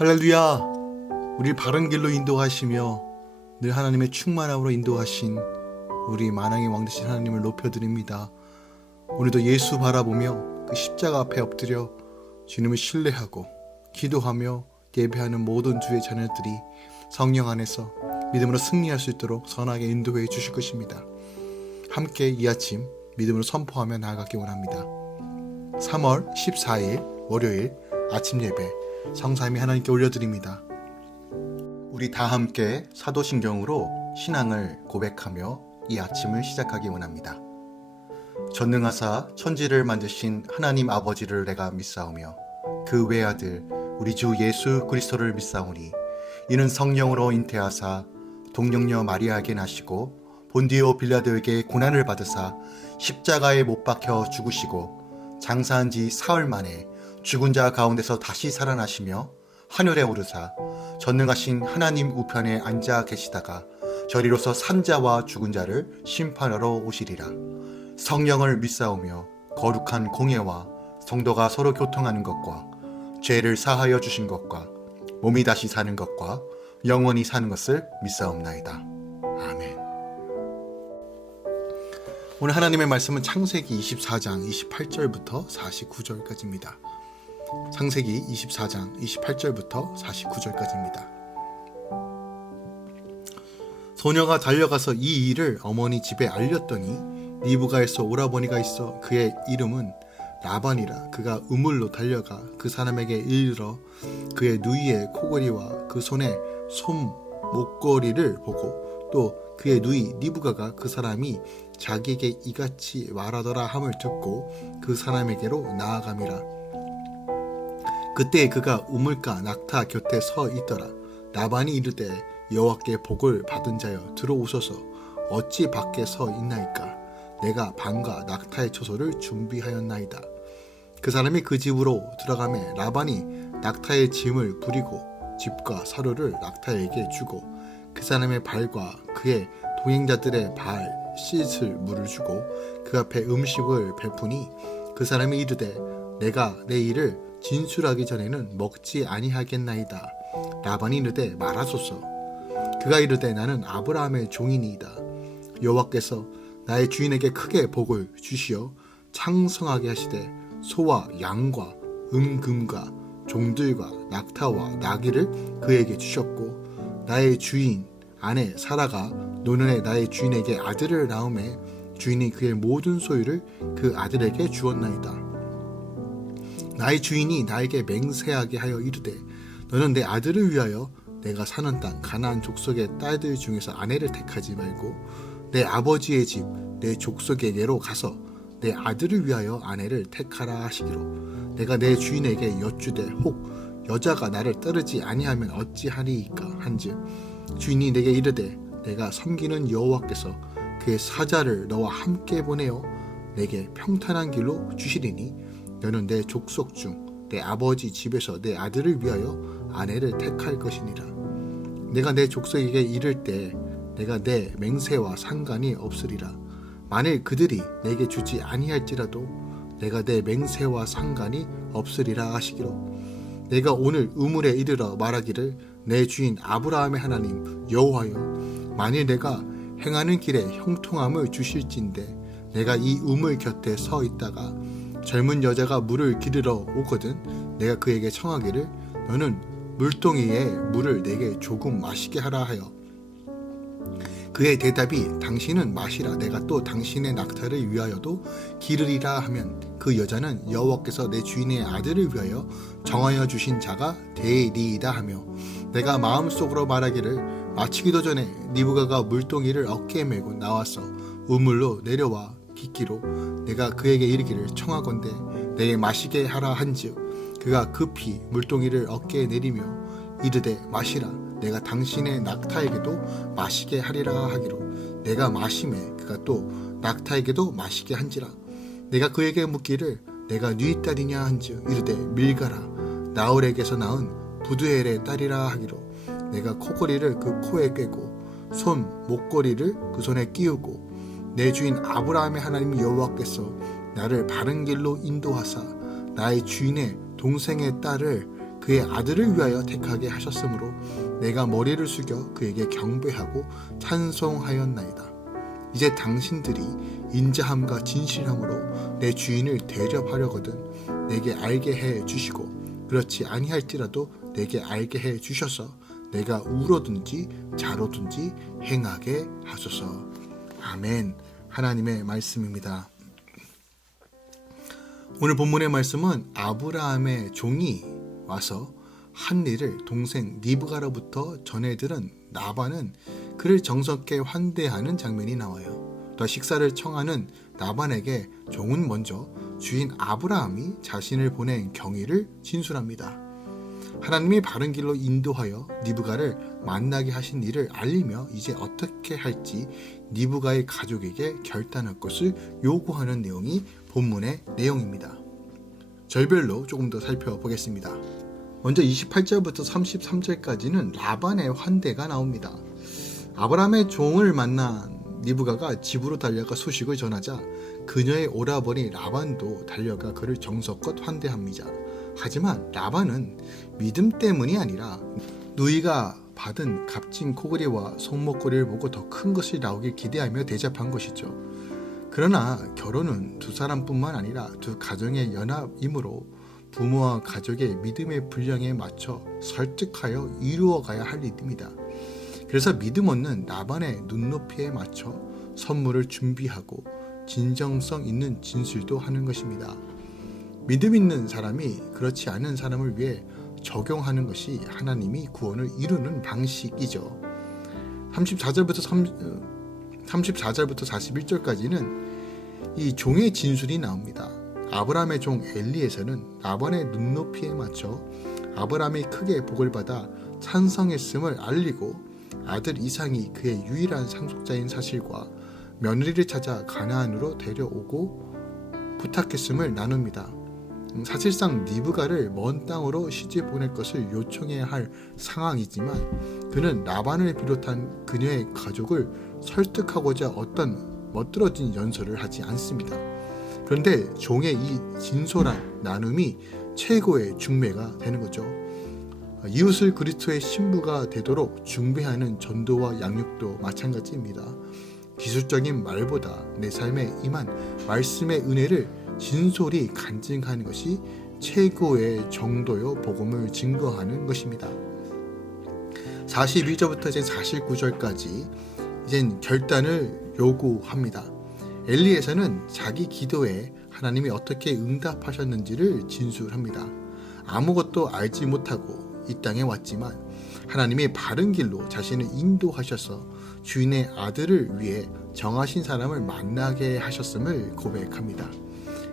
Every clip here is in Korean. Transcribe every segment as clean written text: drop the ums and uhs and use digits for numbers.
할렐루야! 우리 바른 길로 인도하시며 늘 하나님의 충만함으로 인도하신 우리 만왕의 왕 되신 하나님을 높여드립니다. 오늘도 예수 바라보며 그 십자가 앞에 엎드려 주님을 신뢰하고 기도하며 예배하는 모든 주의 자녀들이 성령 안에서 믿음으로 승리할 수 있도록 선하게 인도해 주실 것입니다. 함께 이 아침 믿음으로 선포하며 나아가기 원합니다. 3월 14일 월요일 아침 예배 성삼위 하나님께 올려드립니다. 우리 다 함께 사도신경으로 신앙을 고백하며 이 아침을 시작하기 원합니다. 전능하사 천지를 만드신 하나님 아버지를 내가 믿사오며 그 외아들 우리 주 예수 그리스도를 믿사오니 이는 성령으로 잉태하사 동정녀 마리아에게 나시고 본디오 빌라도에게 고난을 받으사 십자가에 못 박혀 죽으시고 장사한 지 사흘 만에 죽은 자 가운데서 다시 살아나시며 하늘에 오르사 전능하신 하나님 우편에 앉아 계시다가 저리로서 산자와 죽은 자를 심판하러 오시리라. 성령을 믿사오며 거룩한 공예와 성도가 서로 교통하는 것과 죄를 사하여 주신 것과 몸이 다시 사는 것과 영원히 사는 것을 믿사옵나이다. 아멘. 오늘 하나님의 말씀은 창세기 24장 28절부터 49절까지입니다. 창세기 24장 28절부터 49절까지입니다. 소녀가 달려가서 이 일을 어머니 집에 알렸더니 리브가에서 오라버니가 있어 그의 이름은 라반이라. 그가 우물로 달려가 그 사람에게 이르러 그의 누이의 코골이와 그 손의 목걸이를 보고 또 그의 누이 리브가가 그 사람이 자기에게 이같이 말하더라 함을 듣고 그 사람에게로 나아감이라. 그때 그가 우물가 낙타 곁에 서 있더라. 라반이 이르되 여호와께 복을 받은 자여 들어오소서. 어찌 밖에 서 있나이까? 내가 밤과 낙타의 초소를 준비하였나이다. 그 사람이 그 집으로 들어가매 라반이 낙타의 짐을 부리고 집과 사료를 낙타에게 주고 그 사람의 발과 그의 동행자들의 발 씻을 물을 주고 그 앞에 음식을 베푸니 그 사람이 이르되 내가 내 일을 진술하기 전에는 먹지 아니하겠나이다. 라반이 이르되 말하소서. 그가 이르되 나는 아브라함의 종이니이다. 여호와께서 나의 주인에게 크게 복을 주시어 창성하게 하시되 소와 양과 금과 종들과 낙타와 나귀를 그에게 주셨고 나의 주인 아내 사라가 노년에 나의 주인에게 아들을 낳음에 주인이 그의 모든 소유를 그 아들에게 주었나이다. 나의 주인이 나에게 맹세하게 하여 이르되 너는 내 아들을 위하여 내가 사는 땅 가나안 족속의 딸들 중에서 아내를 택하지 말고 내 아버지의 집 내 족속에게로 가서 내 아들을 위하여 아내를 택하라 하시기로 내가 내 주인에게 여쭈되 혹 여자가 나를 따르지 아니하면 어찌하리이까 한즉 주인이 내게 이르되 내가 섬기는 여호와께서 그의 사자를 너와 함께 보내어 내게 평탄한 길로 주시리니 너는 내 족속 중 내 아버지 집에서 내 아들을 위하여 아내를 택할 것이니라. 내가 내 족속에게 이를 때 내가 내 맹세와 상관이 없으리라. 만일 그들이 내게 주지 아니할지라도 내가 내 맹세와 상관이 없으리라 하시기로 내가 오늘 우물에 이르러 말하기를 내 주인 아브라함의 하나님 여호와여 만일 내가 행하는 길에 형통함을 주실진데 내가 이 우물 곁에 서 있다가 젊은 여자가 물을 기르러 오거든 내가 그에게 청하기를 너는 물동이에 물을 내게 조금 마시게 하라 하여 그의 대답이 당신은 마시라 내가 또 당신의 낙타를 위하여도 기르리라 하면 그 여자는 여호와께서 내 주인의 아들을 위하여 정하여 주신 자가 되리이다 하며 내가 마음속으로 말하기를 마치기도 전에 리브가가 물동이를 어깨에 메고 나와서 우물로 내려와 깃기로 내가 그에게 이르기를 청하건대 내게 마시게 하라 한즉 그가 급히 물동이를 어깨에 내리며 이르되 마시라 내가 당신의 낙타에게도 마시게 하리라 하기로 내가 마시매 그가 또 낙타에게도 마시게 한지라 내가 그에게 묻기를 내가 네 딸이냐 한즉 이르되 밀가라 나홀에게서 낳은 부두엘의 딸이라 하기로 내가 코걸이를 그 코에 꿰고 목걸이를 그 손에 끼우고 내 주인 아브라함의 하나님 여호와께서 나를 바른 길로 인도하사 나의 주인의 동생의 딸을 그의 아들을 위하여 택하게 하셨으므로 내가 머리를 숙여 그에게 경배하고 찬송하였나이다. 이제 당신들이 인자함과 진실함으로 내 주인을 대접하려거든 내게 알게 해 주시고 그렇지 아니할지라도 내게 알게 해 주셔서 내가 우로든지 자로든지 행하게 하소서. 아멘. 하나님의 말씀입니다. 오늘 본문의 말씀은 아브라함의 종이 와서 한 일을 동생 리브가로부터 전해 들은 라반은 그를 정석게 환대하는 장면이 나와요. 또 식사를 청하는 라반에게 종은 먼저 주인 아브라함이 자신을 보낸 경위를 진술합니다. 하나님이 바른 길로 인도하여 리브가를 만나게 하신 일을 알리며 이제 어떻게 할지 리브가의 가족에게 결단할 것을 요구하는 내용이 본문의 내용입니다. 절별로 조금 더 살펴보겠습니다. 먼저 28절부터 33절까지는 라반의 환대가 나옵니다. 아브라함의 종을 만난 리브가가 집으로 달려가 소식을 전하자 그녀의 오라버니 라반도 달려가 그를 정성껏 환대합니다. 하지만 라반은 믿음 때문이 아니라 누이가 받은 값진 코골이와 손목걸이를 보고 더 큰 것이 나오길 기대하며 대접한 것이죠. 그러나 결혼은 두 사람뿐만 아니라 두 가정의 연합이므로 부모와 가족의 믿음의 분량에 맞춰 설득하여 이루어가야 할 일입니다. 그래서 믿음 없는 라반의 눈높이에 맞춰 선물을 준비하고 진정성 있는 진술도 하는 것입니다. 믿음 있는 사람이 그렇지 않은 사람을 위해 적용하는 것이 하나님이 구원을 이루는 방식이죠. 34절부터 41절까지는 이 종의 진술이 나옵니다. 아브라함의 종 엘리에서는 라반의 눈높이에 맞춰 아브라함이 크게 복을 받아 찬성했음을 알리고 아들 이삭이 그의 유일한 상속자인 사실과 며느리를 찾아 가나안으로 데려오고 부탁했음을 나눕니다. 사실상 리브가를 먼 땅으로 시집 보낼 것을 요청해야 할 상황이지만 그는 라반을 비롯한 그녀의 가족을 설득하고자 어떤 멋들어진 연설을 하지 않습니다. 그런데 종의 이 진솔한 나눔이 최고의 중매가 되는 거죠. 이웃을 그리스도의 신부가 되도록 중매하는 전도와 양육도 마찬가지입니다. 기술적인 말보다 내 삶에 임한 말씀의 은혜를 진솔히 간증하는 것이 최고의 정도요 복음을 증거하는 것입니다. 42절부터 이제 49절까지 이젠 결단을 요구합니다. 엘리에서는 자기 기도에 하나님이 어떻게 응답하셨는지를 진술합니다. 아무것도 알지 못하고 이 땅에 왔지만 하나님이 바른 길로 자신을 인도하셔서 주인의 아들을 위해 정하신 사람을 만나게 하셨음을 고백합니다.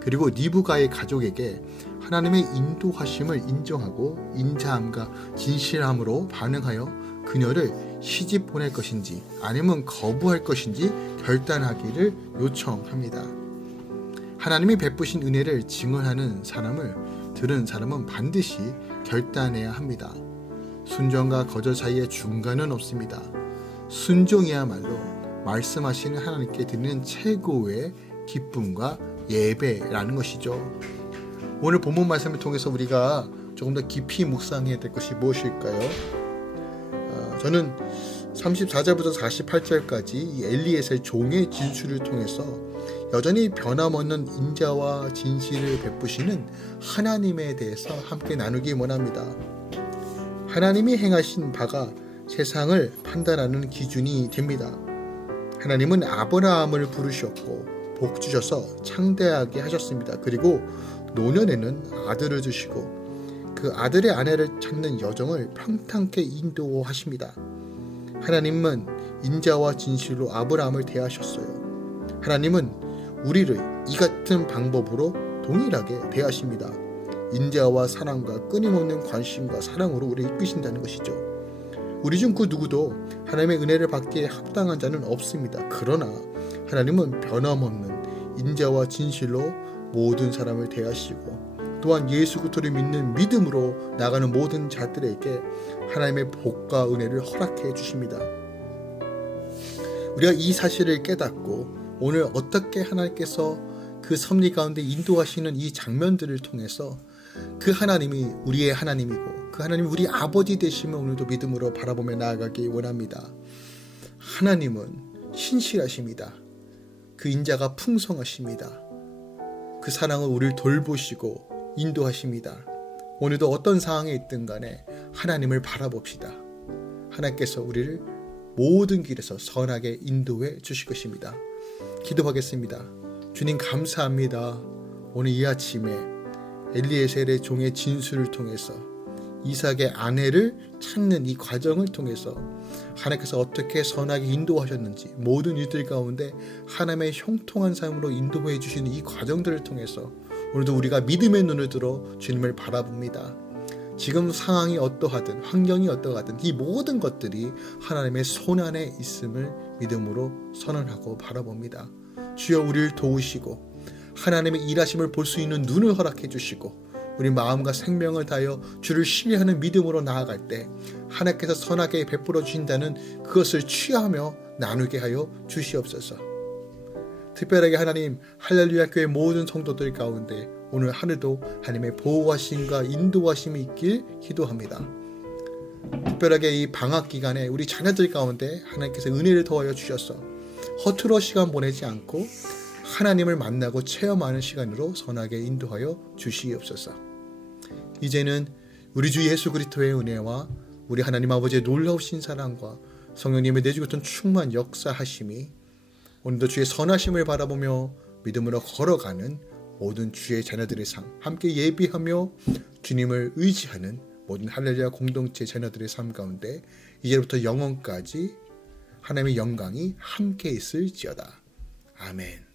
그리고 리브가의 가족에게 하나님의 인도하심을 인정하고 인자함과 진실함으로 반응하여 그녀를 시집 보낼 것인지 아니면 거부할 것인지 결단하기를 요청합니다. 하나님이 베푸신 은혜를 증언하는 사람을 들은 사람은 반드시 결단해야 합니다. 순종과 거절 사이에 중간은 없습니다. 순종이야말로 말씀하시는 하나님께 드리는 최고의 기쁨과 예배라는 것이죠. 오늘 본문 말씀을 통해서 우리가 조금 더 깊이 묵상해야 될 것이 무엇일까요? 저는 34절부터 48절까지 이 엘리에서의 종의 진술을 통해서 여전히 변함없는 인자와 진실을 베푸시는 하나님에 대해서 함께 나누기 원합니다. 하나님이 행하신 바가 세상을 판단하는 기준이 됩니다. 하나님은 아브라함을 부르셨고 복 주셔서 창대하게 하셨습니다. 그리고 노년에는 아들을 주시고 그 아들의 아내를 찾는 여정을 평탄케 인도하십니다. 하나님은 인자와 진실로 아브라함을 대하셨어요. 하나님은 우리를 이 같은 방법으로 동일하게 대하십니다. 인자와 사랑과 끊임없는 관심과 사랑으로 우리를 이끄신다는 것이죠. 우리 중 그 누구도 하나님의 은혜를 받기에 합당한 자는 없습니다. 그러나 하나님은 변함없는 인자와 진실로 모든 사람을 대하시고 또한 예수 그리스도를 믿는 믿음으로 나가는 모든 자들에게 하나님의 복과 은혜를 허락해 주십니다. 우리가 이 사실을 깨닫고 오늘 어떻게 하나님께서 그 섭리 가운데 인도하시는 이 장면들을 통해서 그 하나님이 우리의 하나님이고 그 하나님이 우리 아버지 되심을 오늘도 믿음으로 바라보며 나아가기 원합니다. 하나님은 신실하십니다. 그 인자가 풍성하십니다. 그 사랑을 우리를 돌보시고 인도하십니다. 오늘도 어떤 상황에 있든 간에 하나님을 바라봅시다. 하나님께서 우리를 모든 길에서 선하게 인도해 주실 것입니다. 기도하겠습니다. 주님 감사합니다. 오늘 이 아침에 엘리에셀의 종의 진술을 통해서 이삭의 아내를 찾는 이 과정을 통해서 하나님께서 어떻게 선하게 인도하셨는지 모든 일들 가운데 하나님의 형통한 삶으로 인도해 주시는 이 과정들을 통해서 오늘도 우리가 믿음의 눈을 들어 주님을 바라봅니다. 지금 상황이 어떠하든 환경이 어떠하든 이 모든 것들이 하나님의 손안에 있음을 믿음으로 선언하고 바라봅니다. 주여 우리를 도우시고 하나님의 일하심을 볼 수 있는 눈을 허락해 주시고 우리 마음과 생명을 다하여 주를 신뢰하는 믿음으로 나아갈 때 하나님께서 선하게 베풀어 주신다는 그것을 취하며 나누게 하여 주시옵소서. 특별하게 하나님 할렐루야 교회 모든 성도들 가운데 오늘 하루도 하나님의 보호하심과 인도하심이 있길 기도합니다. 특별하게 이 방학 기간에 우리 자녀들 가운데 하나님께서 은혜를 더하여 주셔서 허투루 시간 보내지 않고 하나님을 만나고 체험하는 시간으로 선하게 인도하여 주시옵소서. 이제는 우리 주 예수 그리스도의 은혜와 우리 하나님 아버지의 놀라우신 사랑과 성령님의 내주셨던 충만 역사하심이 오늘도 주의 선하심을 바라보며 믿음으로 걸어가는 모든 주의 자녀들의 삶 함께 예비하며 주님을 의지하는 모든 할렐루야 공동체 자녀들의 삶 가운데 이제부터 영원까지 하나님의 영광이 함께 있을지어다. 아멘.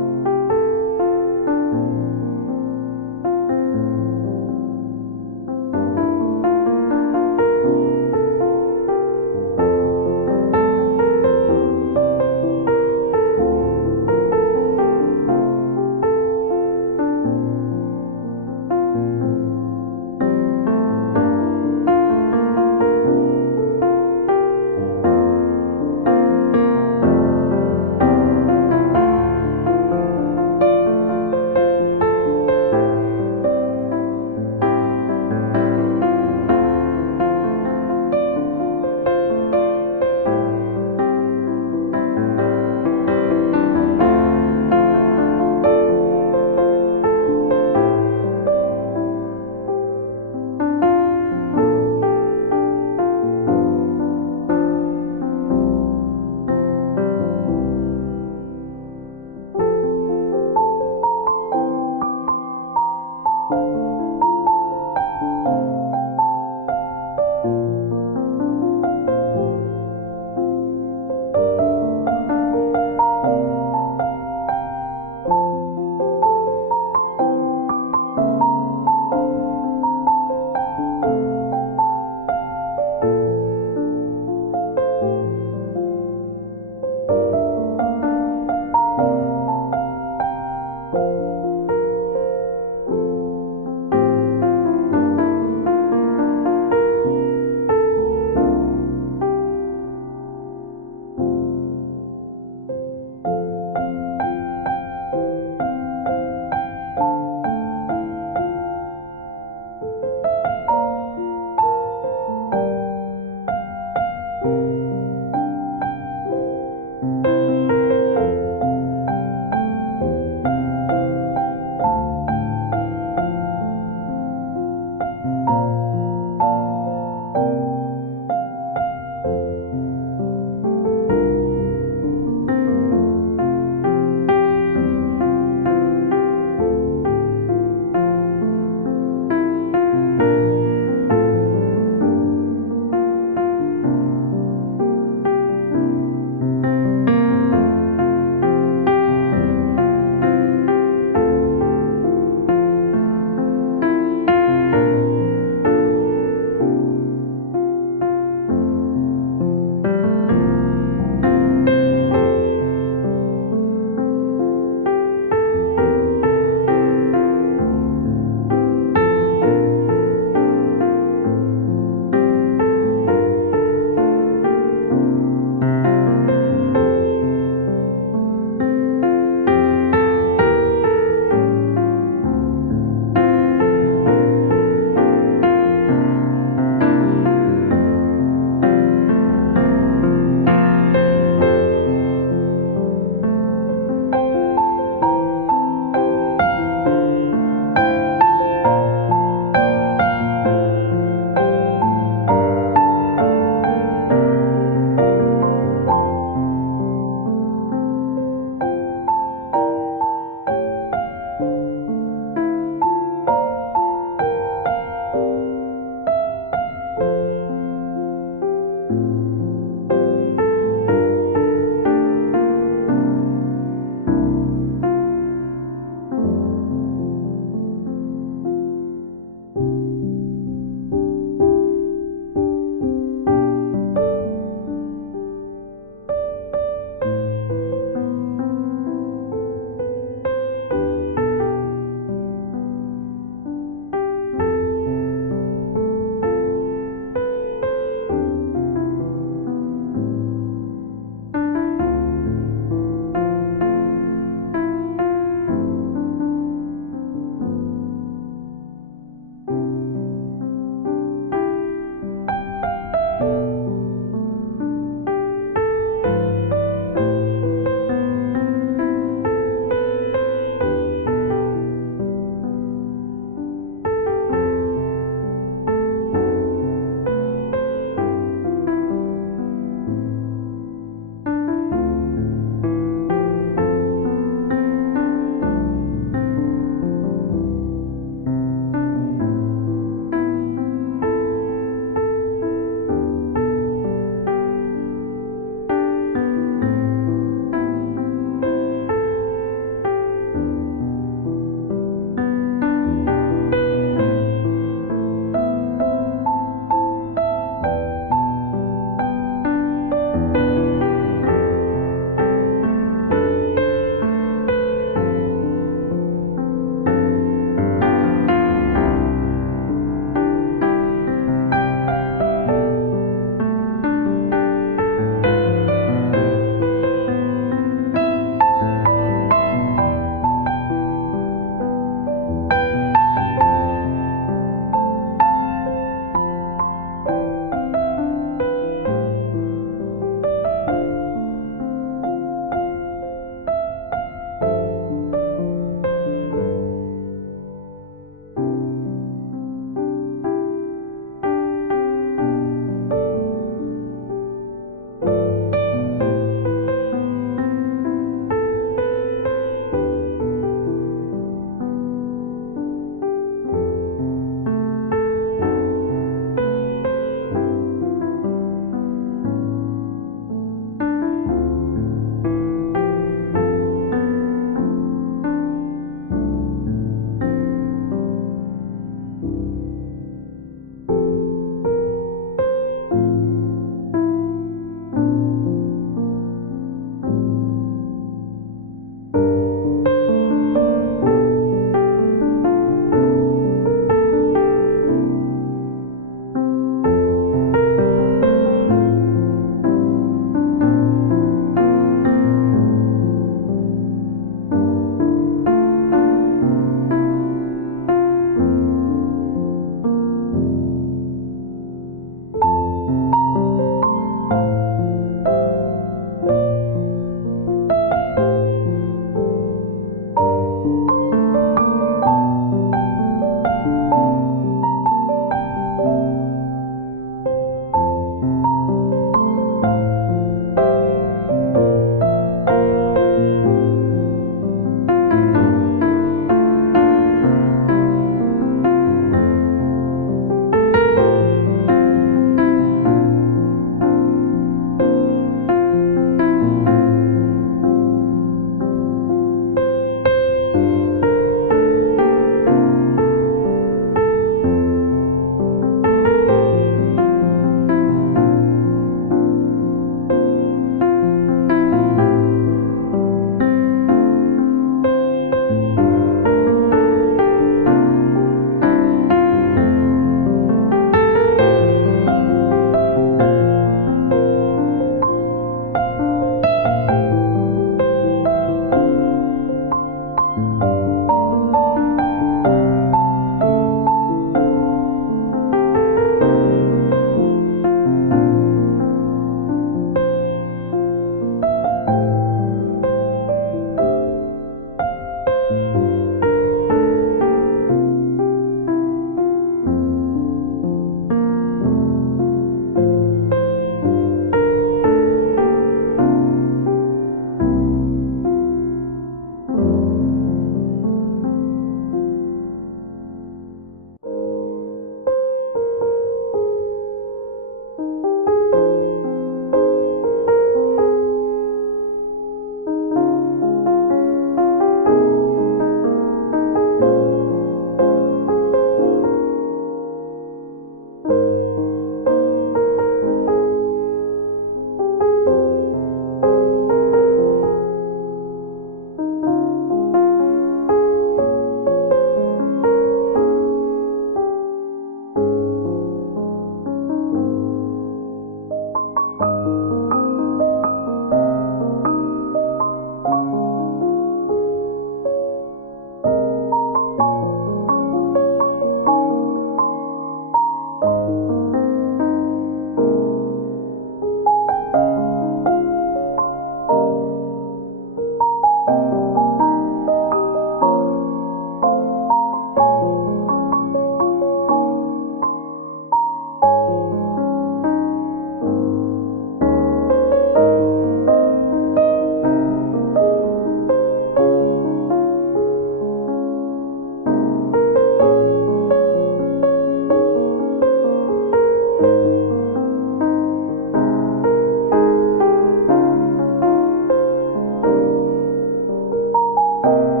아